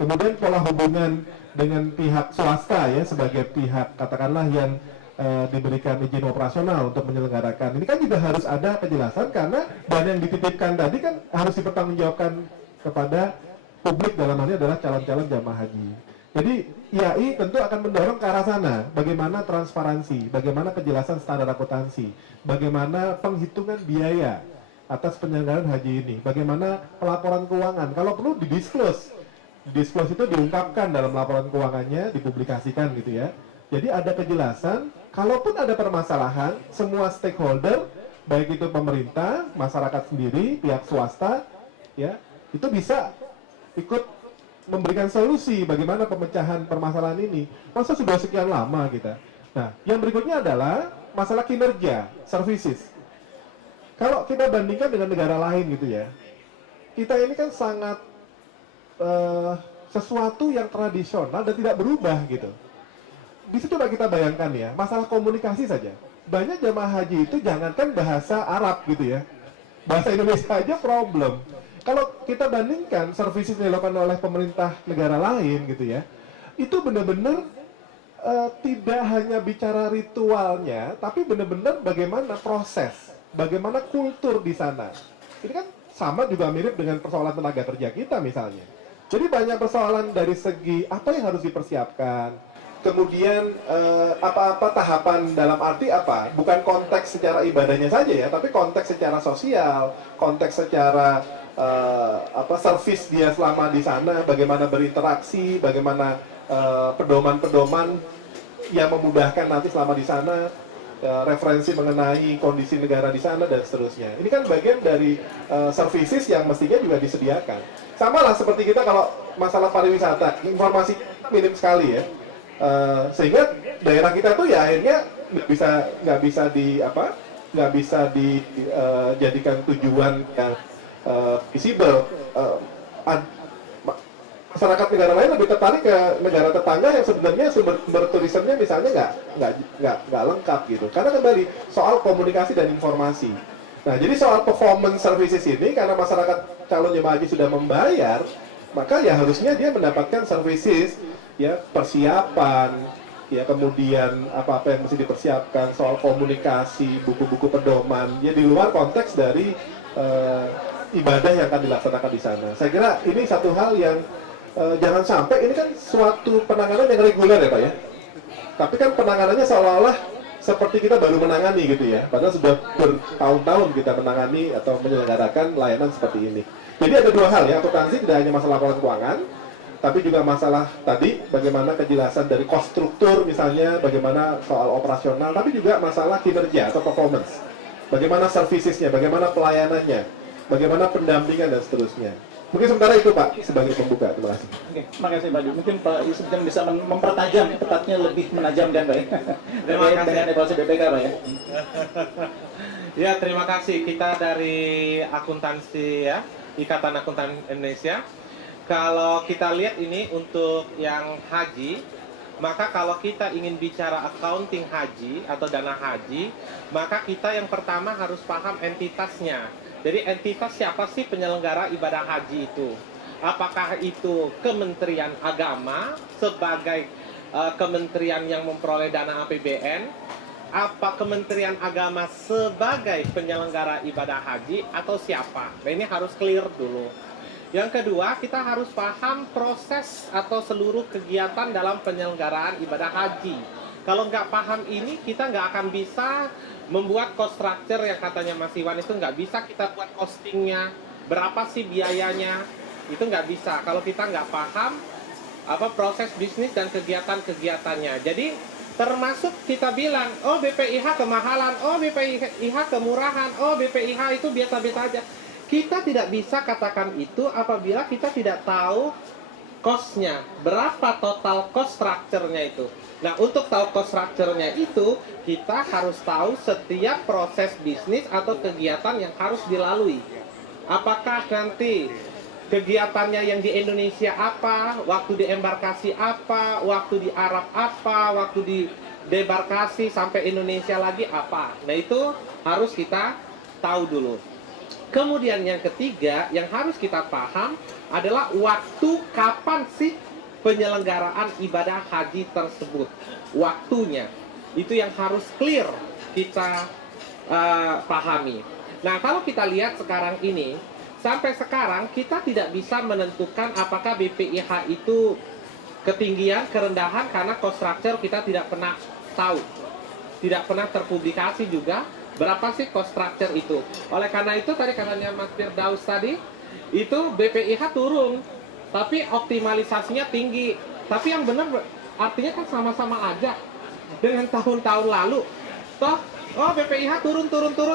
Kemudian pola hubungan dengan pihak swasta ya sebagai pihak katakanlah yang diberikan izin operasional untuk menyelenggarakan. Ini kan juga harus ada kejelasan karena dana yang dititipkan tadi kan harus dipertanggungjawabkan kepada publik, dalam hal ini adalah calon-calon jamaah haji. Jadi IAI tentu akan mendorong ke arah sana, bagaimana transparansi, bagaimana kejelasan standar akuntansi, bagaimana penghitungan biaya atas penyelenggaraan haji ini, bagaimana pelaporan keuangan, kalau perlu didisclose itu diungkapkan dalam laporan keuangannya, dipublikasikan gitu ya. Jadi ada kejelasan, kalaupun ada permasalahan, semua stakeholder, baik itu pemerintah, masyarakat sendiri, pihak swasta, ya, itu bisa ikut memberikan solusi bagaimana pemecahan permasalahan ini. Masa sudah sekian lama kita. Nah, yang berikutnya adalah masalah kinerja, services. Kalau kita bandingkan dengan negara lain gitu ya, kita ini kan sangat sesuatu yang tradisional dan tidak berubah gitu. Bisa coba kita bayangkan ya, masalah komunikasi saja. Banyak jamaah haji itu jangankan bahasa Arab gitu ya, bahasa Indonesia aja problem. Kalau kita bandingkan services yang dilakukan oleh pemerintah negara lain gitu ya, itu benar-benar tidak hanya bicara ritualnya, tapi benar-benar bagaimana proses, bagaimana kultur di sana. Ini kan sama juga mirip dengan persoalan tenaga kerja kita misalnya. Jadi banyak persoalan dari segi apa yang harus dipersiapkan, kemudian apa-apa tahapan dalam arti apa? Bukan konteks secara ibadahnya saja ya, tapi konteks secara sosial, konteks secara servis dia selama di sana, bagaimana berinteraksi, bagaimana pedoman-pedoman yang memudahkan nanti selama di sana, referensi mengenai kondisi negara di sana dan seterusnya. Ini kan bagian dari services yang mestinya juga disediakan. Sama lah seperti kita kalau masalah pariwisata, informasi minim sekali ya. Sehingga daerah kita tuh ya akhirnya nggak bisa dijadikan tujuan yang visible. Masyarakat negara lain lebih tertarik ke negara tetangga yang sebenarnya sumber turismenya misalnya nggak lengkap gitu. Karena kembali soal komunikasi dan informasi. Nah, jadi soal performance services ini karena masyarakat calon jemaah haji sudah membayar, maka ya harusnya dia mendapatkan services ya, persiapan, ya kemudian apa-apa yang mesti dipersiapkan soal komunikasi, buku-buku pedoman, ya di luar konteks dari ibadah yang akan dilaksanakan di sana. Saya kira ini satu hal yang jangan sampai, ini kan suatu penanganan yang reguler ya Pak ya. Tapi kan penanganannya seolah-olah seperti kita baru menangani gitu ya. Padahal sudah bertahun-tahun kita menangani atau menyelenggarakan layanan seperti ini. Jadi ada dua hal ya, akuntansi tidak hanya masalah laporan keuangan, tapi juga masalah tadi bagaimana kejelasan dari cost struktur misalnya, bagaimana soal operasional, tapi juga masalah kinerja atau performance. Bagaimana servicesnya, bagaimana pelayanannya, bagaimana pendampingan dan seterusnya. Mungkin sementara itu Pak sebagai pembuka. Terima kasih. Oke, terima kasih Pak Ju. Mungkin Pak Yusuf yang bisa mempertajam, tepatnya lebih menajamkan Pak ya. Terima kasih dengan evaluasi BPK Pak ya. Ya, terima kasih. Kita dari akuntansi ya, Ikatan Akuntan Indonesia. Kalau kita lihat ini untuk yang haji, maka kalau kita ingin bicara accounting haji atau dana haji, maka kita yang pertama harus paham entitasnya. Jadi entitas siapa sih penyelenggara ibadah haji itu? Apakah itu Kementerian Agama sebagai kementerian yang memperoleh dana APBN? Apa Kementerian Agama sebagai penyelenggara ibadah haji atau siapa? Nah, ini harus clear dulu. Yang kedua, kita harus paham proses atau seluruh kegiatan dalam penyelenggaraan ibadah haji. Kalau nggak paham ini, kita nggak akan bisa membuat cost structure yang katanya Mas Iwan itu nggak bisa kita buat costingnya, berapa sih biayanya, itu nggak bisa. Kalau kita nggak paham apa proses bisnis dan kegiatan-kegiatannya. Jadi termasuk kita bilang, oh BPIH kemahalan, oh BPIH kemurahan, oh BPIH itu biasa-biasa aja. Kita tidak bisa katakan itu apabila kita tidak tahu cost-nya, berapa total cost structure-nya itu. Nah, untuk tahu cost structure-nya itu, kita harus tahu setiap proses bisnis atau kegiatan yang harus dilalui. Apakah nanti kegiatannya yang di Indonesia apa, waktu di embarkasi apa, waktu di Arab apa, waktu di debarkasi sampai Indonesia lagi apa. Nah, itu harus kita tahu dulu. Kemudian yang ketiga yang harus kita paham adalah waktu kapan sih penyelenggaraan ibadah haji tersebut. Waktunya. Itu yang harus clear kita pahami. Nah, kalau kita lihat sekarang ini, sampai sekarang kita tidak bisa menentukan apakah BPIH itu ketinggian, kerendahan, karena cost structure kita tidak pernah tahu. Tidak pernah terpublikasi juga berapa sih cost structure itu. Oleh karena itu tadi katanya Mas Firdaus tadi, itu BPIH turun, tapi optimalisasinya tinggi. Tapi yang benar artinya kan sama-sama aja dengan tahun-tahun lalu. Toh, oh BPIH turun,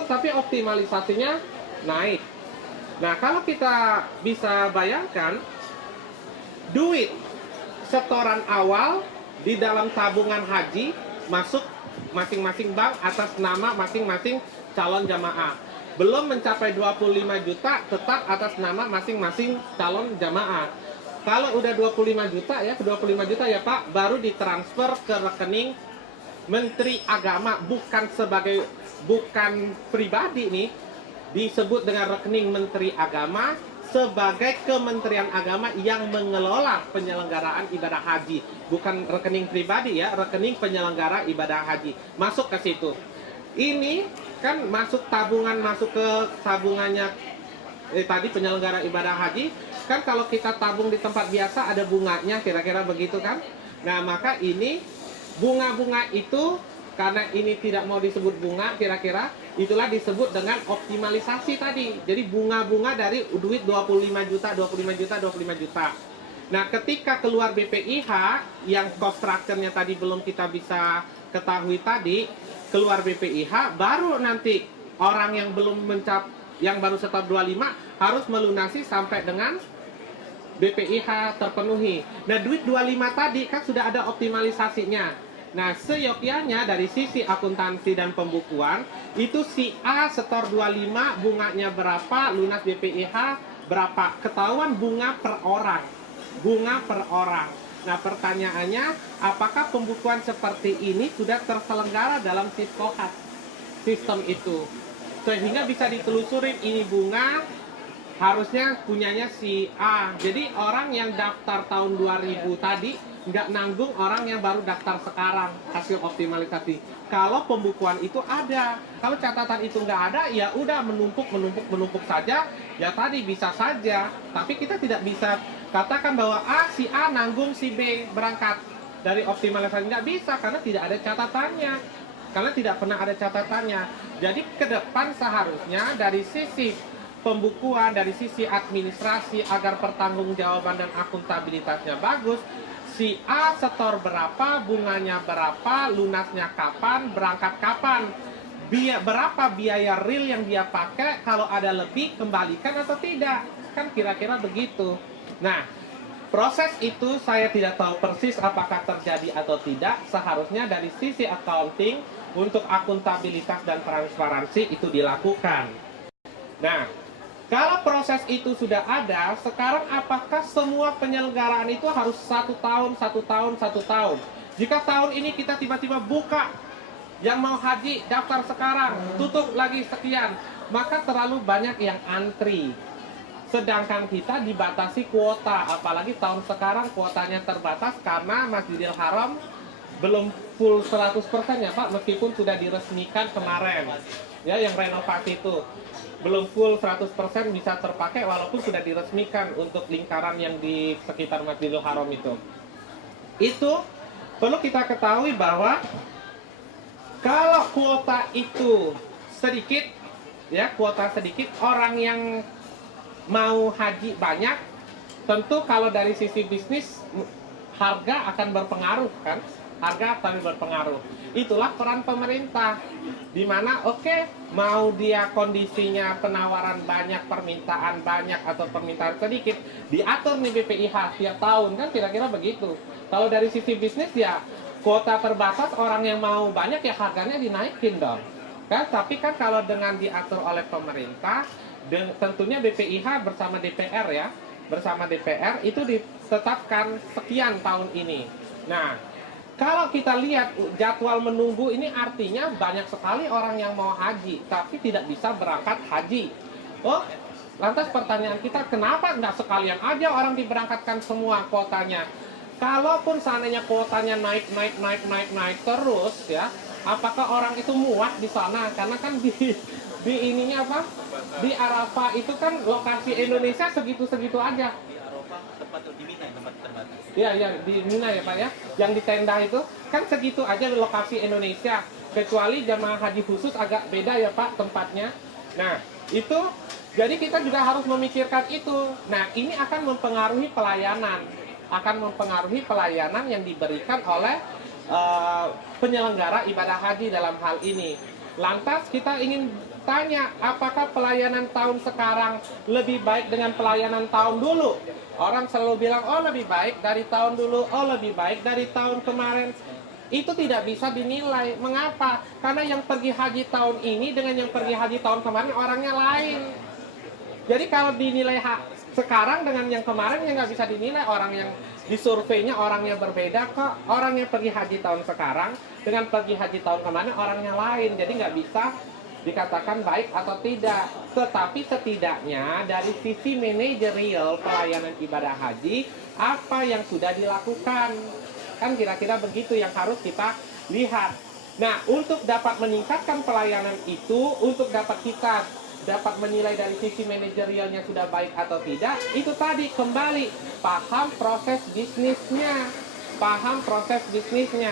tapi optimalisasinya naik. Nah, kalau kita bisa bayangkan, duit setoran awal di dalam tabungan haji masuk masing-masing bank atas nama masing-masing calon jamaah. Belum mencapai 25 juta tetap atas nama masing-masing calon jamaah. Kalau udah 25 juta ya, 25 juta ya Pak, baru ditransfer ke rekening Menteri Agama, bukan pribadi nih, disebut dengan rekening Menteri Agama sebagai Kementerian Agama yang mengelola penyelenggaraan ibadah haji, bukan rekening pribadi ya, rekening penyelenggara ibadah haji masuk ke situ. Ini kan masuk ke tabungannya tadi penyelenggara ibadah haji. Kan kalau kita tabung di tempat biasa ada bunganya, kira-kira begitu kan. Nah, maka ini bunga-bunga itu, karena ini tidak mau disebut bunga, kira-kira itulah disebut dengan optimalisasi tadi. Jadi bunga-bunga dari duit 25 juta. Nah, ketika keluar BPIH yang cost structure-nya tadi belum kita bisa ketahui tadi, keluar BPIH, baru nanti orang yang belum yang baru setor 25 harus melunasi sampai dengan BPIH terpenuhi. Nah, duit 25 tadi kan sudah ada optimalisasinya. Nah, seyogyanya dari sisi akuntansi dan pembukuan, itu si A setor 25, bunganya berapa, lunas BPIH berapa. Ketahuan bunga per orang. Nah, pertanyaannya, apakah pembukuan seperti ini sudah terselenggara dalam sistem itu? Sehingga bisa ditelusurin ini bunga, harusnya punyanya si A. Jadi orang yang daftar tahun 2000 tadi nggak nanggung orang yang baru daftar sekarang hasil optimalisasi. Kalau pembukuan itu ada, kalau catatan itu nggak ada, ya udah menumpuk saja. Ya tadi bisa saja, tapi kita tidak bisa katakan bahwa si A nanggung si B berangkat dari optimalisasi. Nggak bisa karena tidak ada catatannya, karena tidak pernah ada catatannya. Jadi ke depan seharusnya dari sisi pembukuan, dari sisi administrasi agar pertanggungjawaban dan akuntabilitasnya bagus, si A setor berapa, bunganya berapa, lunasnya kapan, berangkat kapan, berapa biaya real yang dia pakai, kalau ada lebih kembalikan atau tidak, kan kira-kira begitu. Nah, proses itu saya tidak tahu persis apakah terjadi atau tidak. Seharusnya dari sisi accounting untuk akuntabilitas dan transparansi itu dilakukan. Nah, kalau proses itu sudah ada, sekarang apakah semua penyelenggaraan itu harus 1 tahun? Jika tahun ini kita tiba-tiba buka, yang mau haji daftar sekarang, tutup lagi sekian, maka terlalu banyak yang antri. Sedangkan kita dibatasi kuota, apalagi tahun sekarang kuotanya terbatas karena Masjidil Haram belum full 100% ya Pak, meskipun sudah diresmikan kemarin. Ya, yang renovasi itu belum full 100% bisa terpakai walaupun sudah diresmikan untuk lingkaran yang di sekitar Masjidil Haram itu. Itu perlu kita ketahui bahwa kalau kuota itu sedikit, ya kuota sedikit, orang yang mau haji banyak, tentu kalau dari sisi bisnis harga akan berpengaruh kan? Harga akan berpengaruh. Itulah peran pemerintah, di mana mau dia kondisinya penawaran banyak, permintaan banyak atau permintaan sedikit, diatur nih BPIH tiap tahun kan kira-kira begitu. Kalau dari sisi bisnis ya kuota terbatas, orang yang mau banyak ya harganya dinaikin dong. Kan? Tapi kan kalau dengan diatur oleh pemerintah, tentunya BPIH bersama DPR ya, bersama DPR itu ditetapkan sekian tahun ini. Nah, kalau kita lihat jadwal menunggu ini artinya banyak sekali orang yang mau haji tapi tidak bisa berangkat haji. Oh, lantas pertanyaan kita, kenapa nggak sekalian aja orang diberangkatkan semua kuotanya? Kalaupun seandainya kuotanya naik terus ya, apakah orang itu muat di sana? Karena kan di ininya apa? Di Arafah itu kan lokasi Indonesia segitu-segitu aja. Di Arafah tempat di Mina, tempat terbatas. Iya, ya, di Mina ya Pak ya. Yang di tenda itu kan segitu aja lokasi Indonesia. Kecuali jamaah haji khusus agak beda ya Pak tempatnya. Nah, itu jadi kita juga harus memikirkan itu. Nah, ini akan mempengaruhi pelayanan. Akan mempengaruhi pelayanan yang diberikan oleh penyelenggara ibadah haji dalam hal ini. Lantas kita ingin tanya, apakah pelayanan tahun sekarang lebih baik dengan pelayanan tahun dulu? Orang selalu bilang, oh lebih baik dari tahun dulu, oh lebih baik dari tahun kemarin. Itu tidak bisa dinilai. Mengapa? Karena yang pergi haji tahun ini dengan yang pergi haji tahun kemarin orangnya lain. Jadi kalau dinilai sekarang dengan yang kemarin ya nggak bisa dinilai. Orang yang disurveinya orangnya berbeda kok. Orang yang pergi haji tahun sekarang dengan pergi haji tahun kemarin orangnya lain. Jadi nggak bisa dikatakan baik atau tidak. Tetapi setidaknya dari sisi manajerial pelayanan ibadah haji, apa yang sudah dilakukan. Kan kira-kira begitu yang harus kita lihat. Nah, untuk dapat meningkatkan pelayanan itu, untuk dapat kita dapat menilai dari sisi manajerialnya sudah baik atau tidak, itu tadi kembali paham proses bisnisnya. Paham proses bisnisnya.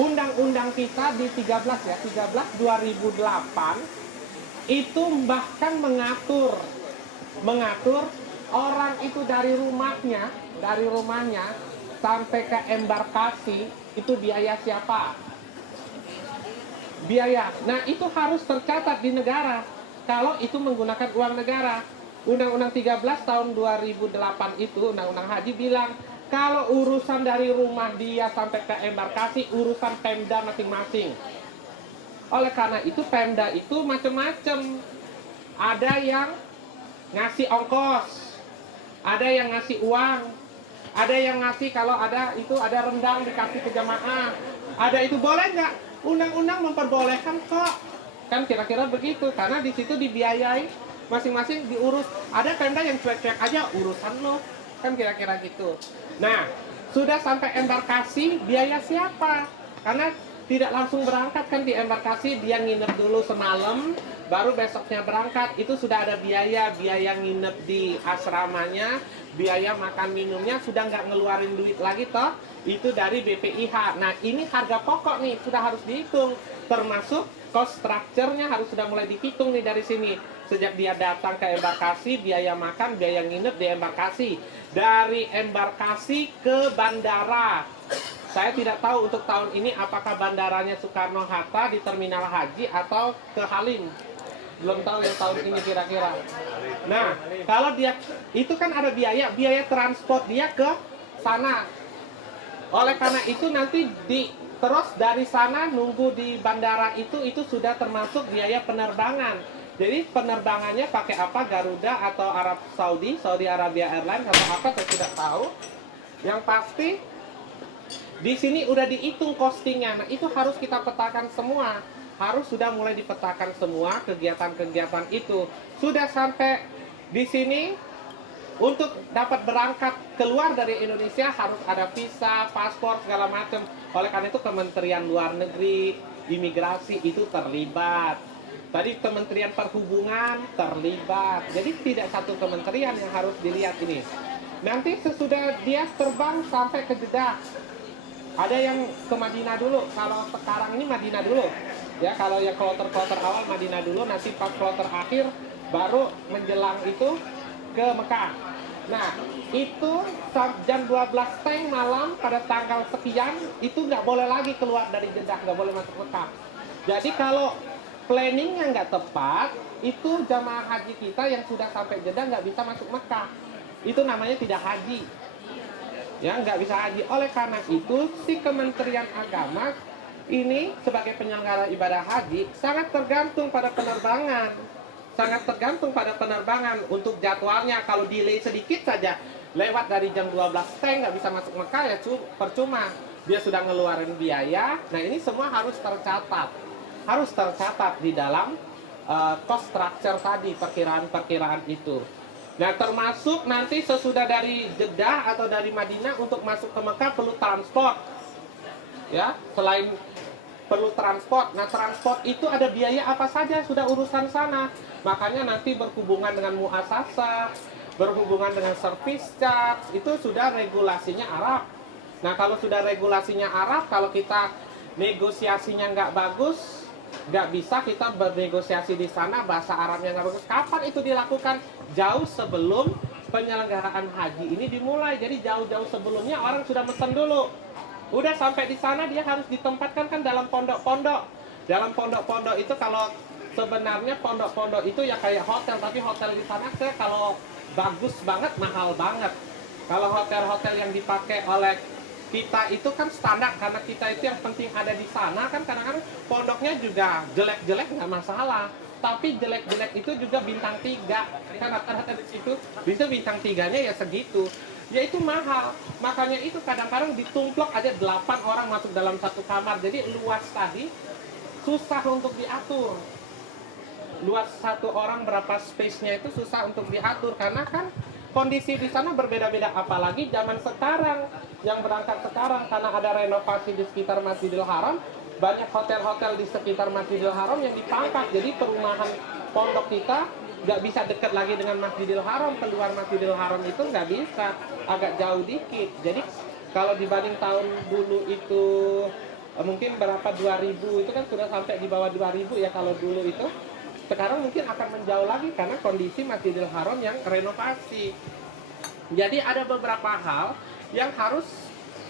Undang-undang kita di 13 2008 itu bahkan mengatur orang itu dari rumahnya sampai ke embarkasi itu biaya siapa? Biaya. Nah, itu harus tercatat di negara. Kalau itu menggunakan uang negara. Undang-Undang 13 tahun 2008 itu, Undang-Undang Haji bilang, kalau urusan dari rumah dia sampai ke embarkasi, urusan Pemda masing-masing. Oleh karena itu, Pemda itu macam-macam. Ada yang ngasih ongkos, ada yang ngasih uang, ada yang ngasih kalau ada itu ada rendang dikasih ke jamaah. Ada itu boleh nggak? Undang-undang memperbolehkan kok. Kan kira-kira begitu, karena di situ dibiayai masing-masing diurus. Ada Pemda yang cuek-cuek aja urusan lo, kan kira-kira gitu. Nah, sudah sampai embarkasi biaya siapa? Karena tidak langsung berangkat kan di embarkasi, dia nginep dulu semalam, baru besoknya berangkat. Itu sudah ada biaya nginep di asramanya, biaya makan minumnya sudah nggak ngeluarin duit lagi toh. Itu dari BPIH. Nah, ini harga pokok nih sudah harus dihitung, termasuk cost structure-nya harus sudah mulai dihitung nih dari sini. Sejak dia datang ke embarkasi, biaya makan, biaya nginep di embarkasi. Dari embarkasi ke bandara. Saya tidak tahu untuk tahun ini apakah bandaranya Soekarno-Hatta di Terminal Haji atau ke Halim. Belum tahu yang tahun ini kira-kira. Nah, kalau dia, itu kan ada biaya transport dia ke sana. Oleh karena itu nanti terus dari sana nunggu di bandara itu sudah termasuk biaya penerbangan. Jadi penerbangannya pakai apa? Garuda atau Saudi Arabia Airlines atau apa saya tidak tahu. Yang pasti di sini udah dihitung costingnya. Nah, itu harus kita petakan semua. Harus sudah mulai dipetakan semua kegiatan-kegiatan itu. Sudah sampai di sini. Untuk dapat berangkat keluar dari Indonesia harus ada visa, paspor, segala macam. Oleh karena itu Kementerian Luar Negeri, Imigrasi itu terlibat. Tadi Kementerian Perhubungan terlibat. Jadi tidak satu kementerian yang harus dilihat ini. Nanti sesudah dia terbang sampai ke Jeddah, ada yang ke Madinah dulu. Kalau sekarang ini Madinah dulu. Ya, kalau yang kloter awal Madinah dulu, nanti pas kloter akhir baru menjelang itu ke Mekah. Nah, itu jam 12 teng malam pada tanggal sekian itu nggak boleh lagi keluar dari Jeddah, nggak boleh masuk Mekah. Jadi kalau planningnya nggak tepat, itu jamaah haji kita yang sudah sampai Jeddah nggak bisa masuk Mekah. Itu namanya tidak haji. Ya, nggak bisa haji. Oleh karena itu, si Kementerian Agama ini sebagai penyelenggara ibadah haji sangat tergantung pada penerbangan. Sangat tergantung pada penerbangan untuk jadwalnya. Kalau delay sedikit saja, lewat dari jam 12 teng nggak bisa masuk Mekah ya percuma. Dia sudah ngeluarin biaya. Nah, ini semua harus tercatat. Harus tercatat di dalam cost structure tadi, perkiraan-perkiraan itu. Nah, termasuk nanti sesudah dari Jeddah atau dari Madinah untuk masuk ke Mekah perlu transport. Ya, selain perlu transport. Nah, transport itu ada biaya apa saja, sudah urusan sana. Makanya nanti berhubungan dengan muasasah, berhubungan dengan service charge, itu sudah regulasinya Arab. Nah, kalau sudah regulasinya Arab, kalau kita negosiasinya nggak bagus, nggak bisa kita bernegosiasi di sana, bahasa Arabnya nggak bagus. Kapan itu dilakukan? Jauh sebelum penyelenggaraan haji ini dimulai. Jadi jauh-jauh sebelumnya orang sudah mesen dulu. Udah sampai di sana dia harus ditempatkan kan dalam pondok-pondok. Dalam pondok-pondok itu kalau sebenarnya pondok-pondok itu ya kayak hotel, tapi hotel di sana kalau bagus banget mahal banget. Kalau hotel-hotel yang dipakai oleh kita itu kan standar, karena kita itu yang penting ada di sana kan, kadang-kadang pondoknya juga jelek-jelek nggak masalah, tapi jelek-jelek itu juga bintang 3 kan, rata-rata di situ bisa bintang 3-nya ya segitu, ya itu mahal. Makanya itu kadang-kadang ditumplok aja 8 orang masuk dalam satu kamar, jadi luas tadi susah untuk diatur. Luas satu orang berapa space-nya itu susah untuk diatur, karena kan kondisi di sana berbeda-beda, apalagi zaman sekarang yang berangkat sekarang, karena ada renovasi di sekitar Masjidil Haram, banyak hotel-hotel di sekitar Masjidil Haram yang dipangkas, jadi perumahan pondok kita nggak bisa dekat lagi dengan Masjidil Haram, keluar Masjidil Haram itu nggak bisa, agak jauh dikit. Jadi kalau dibanding tahun dulu itu mungkin berapa 2000 itu kan sudah sampai di bawah 2000 ya kalau dulu itu. Sekarang mungkin akan menjauh lagi karena kondisi Masjidil Haram yang renovasi. Jadi ada beberapa hal yang harus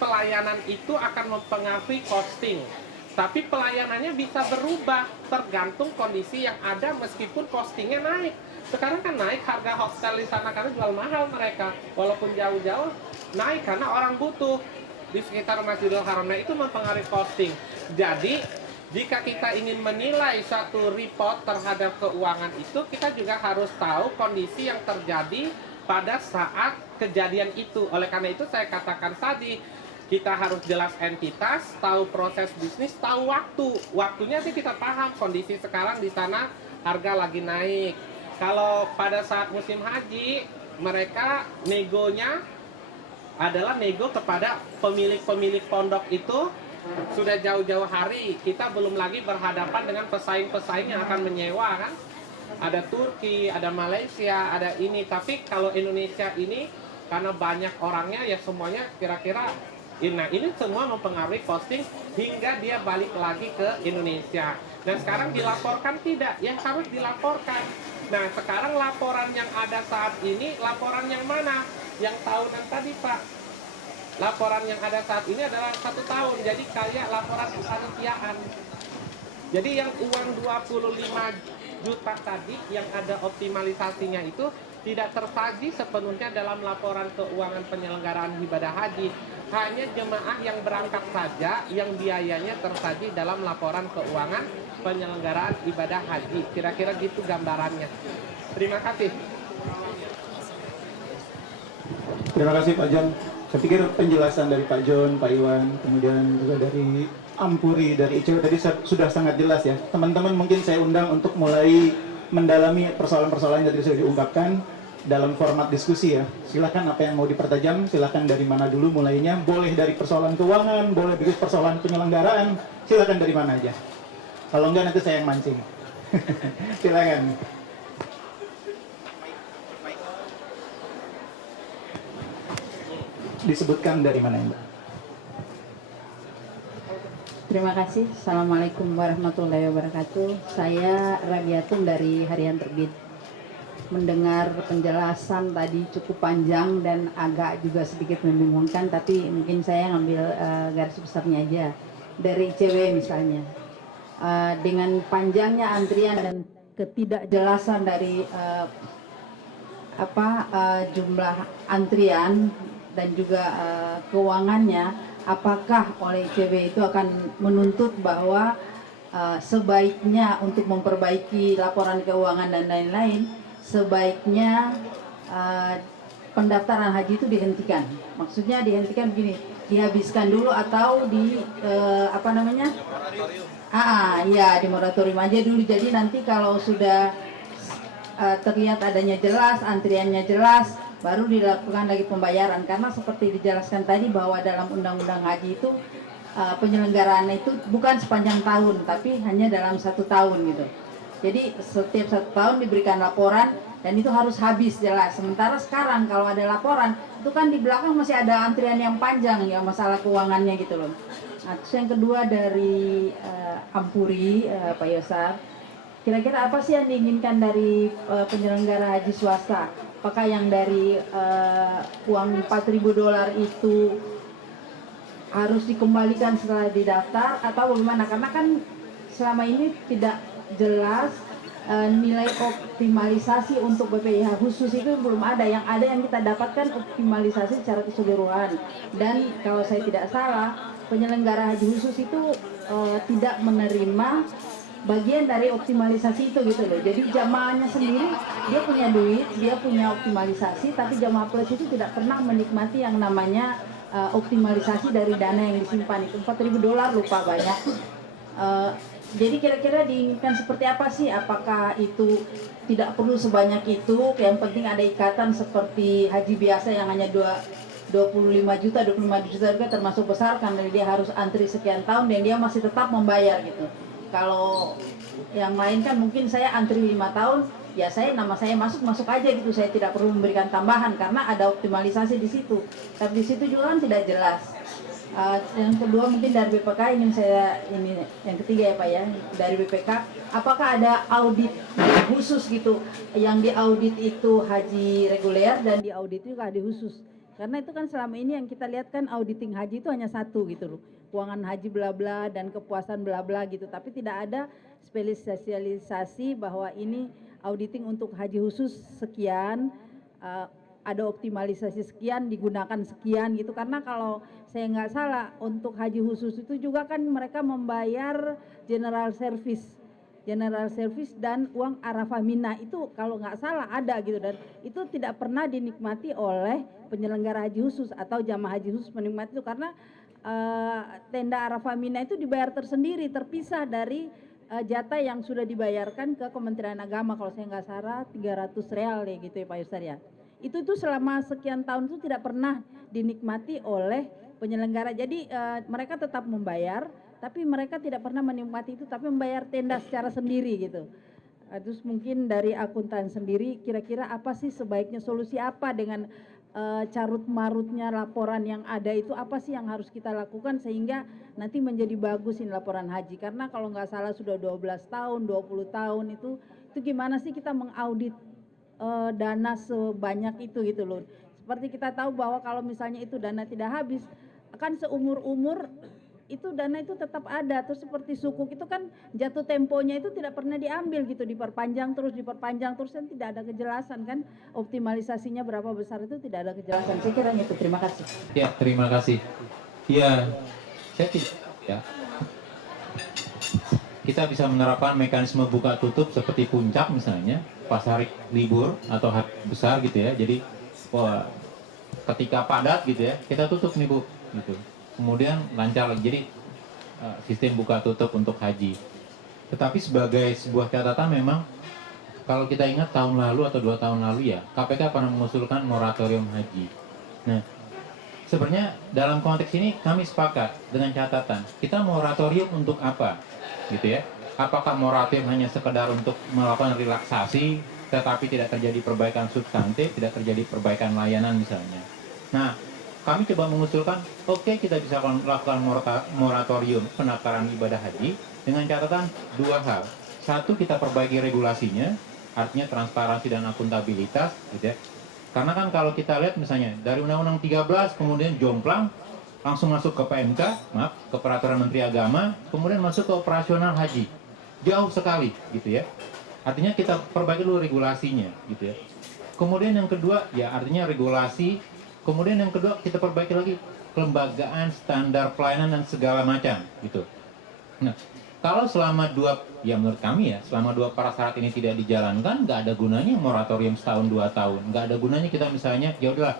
pelayanan itu akan mempengaruhi costing. Tapi pelayanannya bisa berubah tergantung kondisi yang ada meskipun costingnya naik. Sekarang kan naik harga hotel di sana karena jual mahal mereka. Walaupun jauh-jauh naik karena orang butuh di sekitar Masjidil Haram. Nah itu mempengaruhi costing. Jadi jika kita ingin menilai satu report terhadap keuangan itu, kita juga harus tahu kondisi yang terjadi pada saat kejadian itu. Oleh karena itu saya katakan tadi, kita harus jelas entitas, tahu proses bisnis, tahu waktu. Waktunya sih kita paham, kondisi sekarang di sana harga lagi naik. Kalau pada saat musim haji, mereka negonya adalah nego kepada pemilik-pemilik pondok itu. Sudah jauh-jauh hari, kita belum lagi berhadapan dengan pesaing-pesaing yang akan menyewa kan. Ada Turki, ada Malaysia, ada ini. Tapi kalau Indonesia ini, karena banyak orangnya ya semuanya kira-kira. Nah ini semua mempengaruhi costing hingga dia balik lagi ke Indonesia. Nah sekarang dilaporkan tidak? Ya harus dilaporkan. Nah sekarang laporan yang ada saat ini, laporan yang mana? Yang tahunan tadi Pak. Laporan yang ada saat ini adalah 1 tahun, jadi kayak laporan kepanitiaan. Jadi yang uang 25 juta tadi yang ada optimalisasinya itu tidak tersaji sepenuhnya dalam laporan keuangan penyelenggaraan ibadah haji. Hanya jemaah yang berangkat saja yang biayanya tersaji dalam laporan keuangan penyelenggaraan ibadah haji. Kira-kira gitu gambarannya. Terima kasih. Terima kasih Pak John. Saya pikir penjelasan dari Pak John, Pak Iwan, kemudian juga dari Ampuri, dari ICW tadi sudah sangat jelas ya. Teman-teman mungkin saya undang untuk mulai mendalami persoalan-persoalan yang tadi sudah diungkapkan dalam format diskusi ya. Silakan apa yang mau dipertajam, silakan dari mana dulu mulainya. Boleh dari persoalan keuangan, boleh dari persoalan penyelenggaraan, silakan dari mana aja. Kalau enggak nanti saya yang mancing. Silakan. Disebutkan dari mana Mbak? Terima kasih. Assalamualaikum warahmatullahi wabarakatuh. Saya Rabiatun dari Harian Terbit. Mendengar penjelasan tadi cukup panjang dan agak juga sedikit membingungkan, tapi mungkin saya ngambil garis besarnya aja. Dari ICW misalnya. Dengan panjangnya antrian dan ketidakjelasan dari jumlah antrian dan juga keuangannya, apakah oleh ICW itu akan menuntut bahwa sebaiknya untuk memperbaiki laporan keuangan dan lain-lain, sebaiknya pendaftaran haji itu dihentikan. Maksudnya dihentikan begini, dihabiskan dulu atau di apa namanya? Ya di moratorium aja dulu. Jadi nanti kalau sudah terlihat adanya jelas, antriannya jelas, baru dilakukan lagi pembayaran. Karena seperti dijelaskan tadi bahwa dalam undang-undang haji itu penyelenggaraan itu bukan sepanjang tahun, tapi hanya dalam 1 tahun gitu. Jadi setiap 1 tahun diberikan laporan dan itu harus habis jelas. Sementara sekarang kalau ada laporan itu kan di belakang masih ada antrian yang panjang ya, masalah keuangannya gitu loh. Nah, terus yang kedua dari Ampuri, Pak Yosar, kira-kira apa sih yang diinginkan dari penyelenggara haji swasta? Apakah yang dari uang $4.000 itu harus dikembalikan setelah didaftar atau bagaimana? Karena kan selama ini tidak jelas nilai optimalisasi untuk BPIH khusus itu belum ada. Yang ada yang kita dapatkan optimalisasi secara keseluruhan. Dan kalau saya tidak salah, penyelenggara haji khusus itu tidak menerima bagian dari optimalisasi itu gitu loh. Jadi jamaahnya sendiri dia punya duit, dia punya optimalisasi, tapi jamaah plus itu tidak pernah menikmati yang namanya optimalisasi dari dana yang disimpan itu. $4.000 lupa banyak. Jadi kira-kira diinginkan seperti apa sih? Apakah itu tidak perlu sebanyak itu? Yang penting ada ikatan seperti haji biasa yang hanya 25 juta juga termasuk besar karena dia harus antri sekian tahun dan dia masih tetap membayar gitu. Kalau yang lain kan mungkin saya antri 5 tahun, ya nama saya masuk aja gitu. Saya tidak perlu memberikan tambahan karena ada optimalisasi di situ. Tapi di situ juga kan tidak jelas. Yang kedua mungkin dari BPK ini yang ketiga ya Pak ya, dari BPK apakah ada audit khusus gitu yang diaudit itu haji reguler dan diaudit juga haji khusus, karena itu kan selama ini yang kita lihat kan auditing haji itu hanya satu gitu loh, keuangan haji bla bla dan kepuasan bla bla gitu, tapi tidak ada spesialisasi bahwa ini auditing untuk haji khusus sekian, ada optimalisasi sekian, digunakan sekian gitu. Karena kalau saya nggak salah untuk haji khusus itu juga kan mereka membayar general service dan uang Arafah Mina itu kalau nggak salah ada gitu, dan itu tidak pernah dinikmati oleh penyelenggara haji khusus atau jamaah haji khusus menikmati itu karena tenda Arafah Mina itu dibayar tersendiri, terpisah dari jatah yang sudah dibayarkan ke Kementerian Agama. Kalau saya nggak salah 300 real ya gitu ya Pak Yusar ya. Itu selama sekian tahun itu tidak pernah dinikmati oleh penyelenggara. Jadi mereka tetap membayar, tapi mereka tidak pernah menikmati itu, tapi membayar tenda secara sendiri gitu. Terus mungkin dari akuntan sendiri, kira-kira apa sih sebaiknya, solusi apa dengan carut marutnya laporan yang ada itu, apa sih yang harus kita lakukan sehingga nanti menjadi bagus ini laporan haji? Karena kalau nggak salah sudah 12 tahun, 20 tahun itu gimana sih kita mengaudit dana sebanyak itu gitu loh. Seperti kita tahu bahwa kalau misalnya itu dana tidak habis, akan seumur-umur itu dana itu tetap ada. Terus seperti sukuk itu kan jatuh temponya itu tidak pernah diambil gitu, diperpanjang terus kan tidak ada kejelasan kan, optimalisasinya berapa besar itu tidak ada kejelasan. Saya kira itu. Terima kasih. Ya, terima kasih. Ya, saya tidak ya. Kita bisa menerapkan mekanisme buka tutup seperti puncak misalnya, pas hari libur atau hari besar gitu ya. Jadi ketika padat gitu ya, kita tutup nih Bu gitu. Kemudian lancar lagi. Jadi sistem buka tutup untuk haji. Tetapi sebagai sebuah catatan memang kalau kita ingat tahun lalu atau 2 tahun lalu ya, KPK pernah mengusulkan moratorium haji. Nah, sebenarnya dalam konteks ini kami sepakat dengan catatan, kita moratorium untuk apa? Gitu ya. Apakah moratorium hanya sekedar untuk melakukan relaksasi tetapi tidak terjadi perbaikan substantif, tidak terjadi perbaikan layanan misalnya. Nah, kami coba mengusulkan, oke, kita bisa melakukan moratorium pendaftaran ibadah haji dengan catatan 2 hal. Satu, kita perbaiki regulasinya, artinya transparansi dan akuntabilitas gitu ya. Karena kan kalau kita lihat misalnya dari Undang-Undang 13 kemudian jomplang langsung masuk ke PMK, ke Peraturan Menteri Agama, kemudian masuk ke operasional haji. Jauh sekali gitu ya. Artinya kita perbaiki dulu regulasinya gitu ya. Kemudian yang kedua ya artinya regulasi, kemudian yang kedua kita perbaiki lagi kelembagaan, standar pelayanan dan segala macam gitu. Nah, Kalau selama ya menurut kami ya, selama dua prasyarat ini tidak dijalankan, nggak ada gunanya moratorium setahun 2 tahun. Nggak ada gunanya kita misalnya, ya udahlah,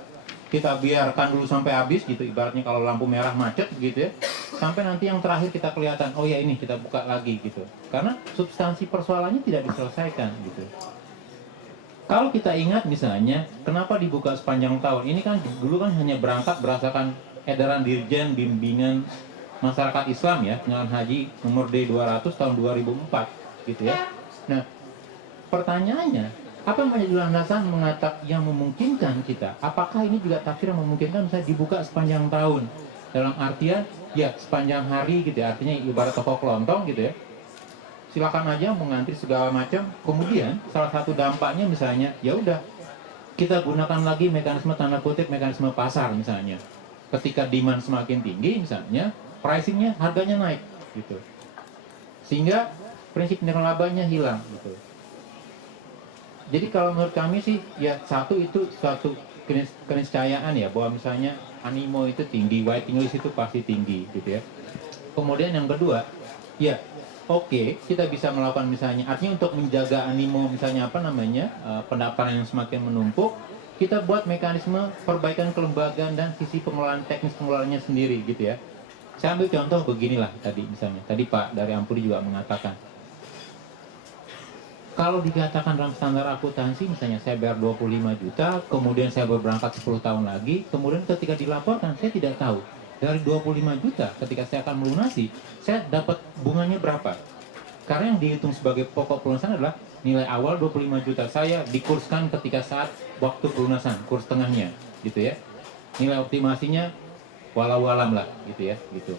kita biarkan dulu sampai habis gitu, ibaratnya kalau lampu merah macet gitu ya, sampai nanti yang terakhir kita kelihatan, oh ya ini kita buka lagi gitu. Karena substansi persoalannya tidak diselesaikan gitu. Kalau kita ingat misalnya, kenapa dibuka sepanjang tahun? Ini kan dulu kan hanya berangkat berdasarkan edaran Dirjen Bimbingan Masyarakat Islam ya, penyelenggaraan haji nomor D200 tahun 2004 gitu ya. Nah, pertanyaannya, apa yang menjadi landasan mengatakan yang memungkinkan kita? Apakah ini juga tafsir yang memungkinkan bisa dibuka sepanjang tahun? Dalam artian ya sepanjang hari gitu ya, artinya ibarat toko kelontong gitu ya. Silakan aja mengantri segala macam. Kemudian salah satu dampaknya misalnya, ya udah kita gunakan lagi mekanisme tanda kutip mekanisme pasar misalnya. Ketika demand semakin tinggi misalnya, pricingnya harganya naik gitu. Sehingga prinsip nirlabanya hilang gitu. Jadi kalau menurut kami sih ya satu itu suatu keniscayaan ya bahwa misalnya animo itu tinggi, waiting list itu pasti tinggi gitu ya. Kemudian yang kedua, ya oke, kita bisa melakukan misalnya, artinya untuk menjaga animo misalnya apa namanya, pendaftaran yang semakin menumpuk, kita buat mekanisme perbaikan kelembagaan dan sisi pengelolaan teknis pengelolaannya sendiri gitu ya. Saya ambil contoh beginilah tadi misalnya, tadi Pak dari Ampuri juga mengatakan, kalau dikatakan dalam standar akuntansi misalnya saya bayar 25 juta, kemudian saya berangkat 10 tahun lagi, kemudian ketika dilaporkan saya tidak tahu. Dari 25 juta ketika saya akan melunasi, saya dapat bunganya berapa? Karena yang dihitung sebagai pokok pelunasan adalah nilai awal 25 juta. Saya dikurskan ketika saat waktu pelunasan, kurs tengahnya, gitu ya. Nilai optimasinya walau alam lah, gitu ya, gitu.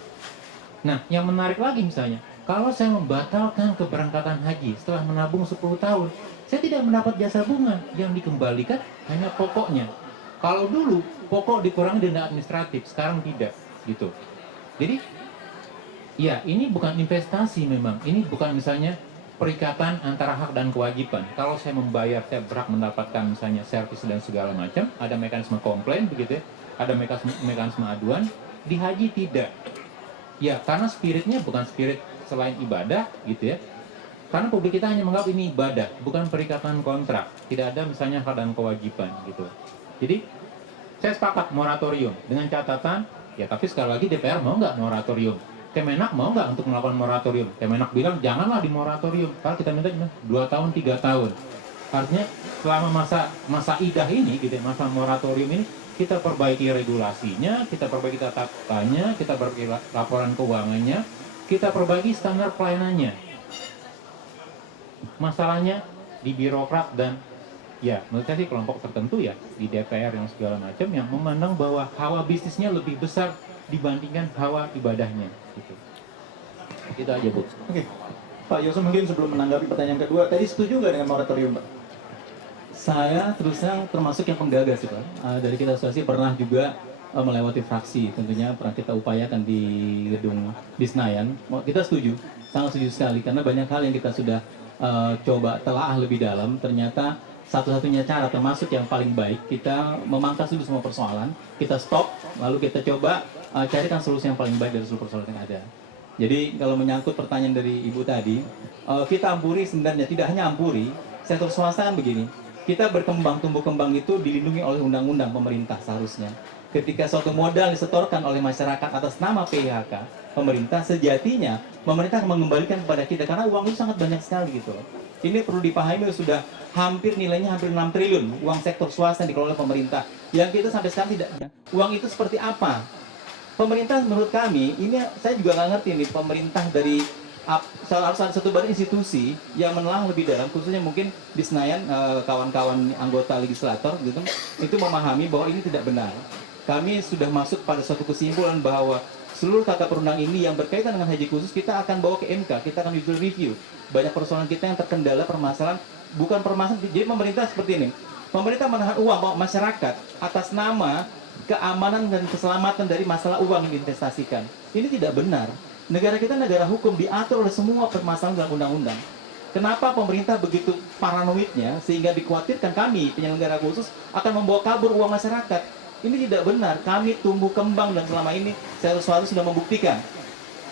Nah, yang menarik lagi misalnya, kalau saya membatalkan keberangkatan haji setelah menabung 10 tahun, saya tidak mendapat jasa bunga, yang dikembalikan hanya pokoknya. Kalau dulu pokok dikurangi denda administratif, sekarang tidak. Gitu. Jadi, ya ini bukan investasi memang. Ini bukan misalnya perikatan antara hak dan kewajiban. Kalau saya membayar, saya berhak mendapatkan misalnya servis dan segala macam. Ada mekanisme komplain begitu ya. Ada mekanisme aduan. Di haji tidak. Ya, karena spiritnya bukan spirit selain ibadah gitu ya. Karena publik kita hanya menganggap ini ibadah, bukan perikatan kontrak. Tidak ada misalnya hak dan kewajiban gitu. Jadi, saya sepakat moratorium dengan catatan. Ya tapi sekali lagi DPR mau nggak moratorium? Kemenak mau nggak untuk melakukan moratorium? Kemenak bilang janganlah di moratorium. Kalau kita minta 2 tahun, 3 tahun. Artinya selama masa idah ini, gitu, masa moratorium ini, kita perbaiki regulasinya, kita perbaiki tata kotanya, kita perbaiki laporan keuangannya, kita perbaiki standar pelayanannya. Masalahnya di birokrat dan ya, menurut saya sih kelompok tertentu ya di DPR yang segala macam yang memandang bahwa hawa bisnisnya lebih besar dibandingkan hawa ibadahnya. Gitu. Itu aja Bu. Oke, Pak Yosef mungkin sebelum menanggapi pertanyaan kedua, tadi setuju nggak dengan moratorium Pak? Saya terus terang termasuk yang penggagas sih Pak. Dari kita asosiasi pernah juga melewati fraksi, tentunya pernah kita upayakan di gedung di Senayan. Kita setuju, sangat setuju sekali karena banyak hal yang kita sudah coba telaah lebih dalam. Ternyata satu-satunya cara termasuk yang paling baik kita memangkas dulu semua persoalan, kita stop, lalu kita coba carikan solusi yang paling baik dari seluruh persoalan yang ada. Jadi kalau menyangkut pertanyaan dari Ibu tadi, kita Ampuri sebenarnya tidak hanya Ampuri, sektor swasta kan begini, kita berkembang, tumbuh kembang itu dilindungi oleh undang-undang pemerintah seharusnya. Ketika suatu modal disetorkan oleh masyarakat atas nama PHK, pemerintah sejatinya pemerintah mengembalikan kepada kita karena uang itu sangat banyak sekali gitu. Ini perlu dipahami sudah hampir nilainya hampir 6 triliun uang sektor swasta yang dikelola pemerintah. Yang kita sampai sekarang tidak. Uang itu seperti apa? Pemerintah menurut kami, ini saya juga nggak ngerti nih, pemerintah dari harus ada satu badan institusi yang menelaah lebih dalam, khususnya mungkin di Senayan kawan-kawan anggota legislator gitu, itu memahami bahwa ini tidak benar. Kami sudah masuk pada suatu kesimpulan bahwa seluruh tata perundang ini yang berkaitan dengan haji khusus kita akan bawa ke MK, kita akan judicial review. Banyak persoalan kita yang terkendala permasalahan, bukan permasalahan, jadi pemerintah seperti ini. Pemerintah menahan uang masyarakat atas nama keamanan dan keselamatan dari masalah uang yang diinvestasikan. Ini tidak benar. Negara kita negara hukum, diatur oleh semua permasalahan dalam undang-undang. Kenapa pemerintah begitu paranoidnya sehingga dikhawatirkan kami penyelenggara khusus akan membawa kabur uang masyarakat? Ini tidak benar. Kami tumbuh kembang dan selama ini sesuatu sudah membuktikan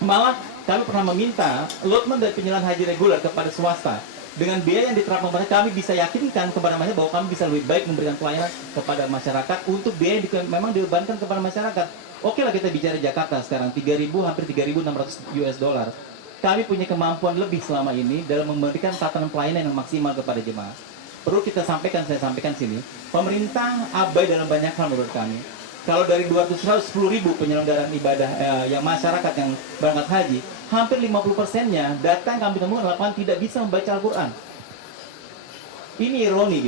Malah kami pernah meminta allotment dari penyelenggaraan haji reguler kepada swasta. Dengan biaya yang diterapkan mereka, kami bisa yakinkan kepada mereka bahwa kami bisa lebih baik memberikan pelayanan kepada masyarakat untuk biaya yang memang dibebankan kepada masyarakat. Oke lah kita bicara Jakarta sekarang 3.000 hampir 3.600 US dollar. Kami punya kemampuan lebih selama ini dalam memberikan tatanan pelayanan yang maksimal kepada jemaah. Perlu kita sampaikan, saya sampaikan sini, pemerintah abai dalam banyak hal menurut kami. Kalau dari 210.000 penyelenggaraan ibadah yang masyarakat yang berangkat haji, hampir 50%-nya data yang kami temukan lapangan tidak bisa membaca Al-Quran. Ini ironi.